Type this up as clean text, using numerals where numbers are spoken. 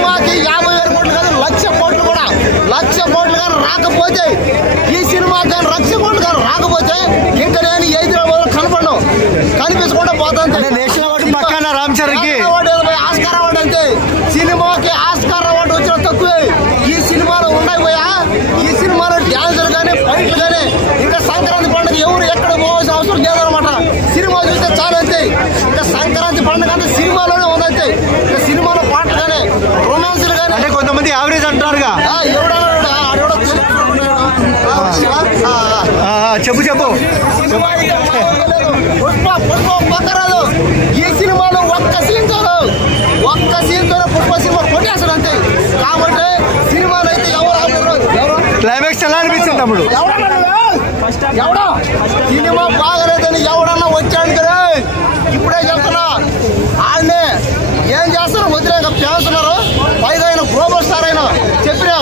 సినిమాకి 50,000 కోట్లు కాదు 1,00,000 కోట్లు కూడా 1,00,000 కోట్లు కానీ రాకపోతే ఈ సినిమా కానీ 1,00,000 కోట్లు కానీ రాకపోతే ఇంకా నేను హైదరాబాద్ కనపడను కనిపించకుండా పోతాను. నేషనల్ అవార్డు పక్కన రామ్ చరణ్కి ఆస్కార్ అవార్డు అంటే సినిమాకి ఆస్కార్ అవార్డు వచ్చిన తక్కువే. ఈ సినిమాలో ఉన్నాయి పోయా ఈ సినిమాలో డ్యాన్సులు కానీ ఫైట్లు కానీ ఇంకా సంక్రాంతి పండుగ ఎవరు ఎక్కడ పోవాల్సిన అవసరం లేదనమాట. సినిమా చూస్తే చాలా అంతే. ఇంకా సంక్రాంతి పండుగ అంటే సినిమాలోనే ఉందంతే. ఇంకా సినిమాలో పాటలు కానీ రొమాన్స్లు కానీ అంటే కొంతమంది యావరేజ్ అంటారుగా. చెప్పు చెప్పు పక్కరాదు. ఈ సినిమాలో ఒక్క సీన్ పుష్ప సినిమా కొట్టేస్తారు అంతే. కాబట్టి సినిమాలో అయితే ఎవరు క్లైమాక్స్ ఎలా అనిపించింది తమ్ముడు? ఎవడా సినిమా బాగలేదని ఎవడన్నా వచ్చాడు కదా ఇప్పుడే చెప్తున్నా. ఆయనే ఏం చేస్తారు వదిలేక ఫ్యాన్స్ ఉన్నారు. పైగా ఆయన గ్లోబల్ స్టార్ అయినా చెప్పినా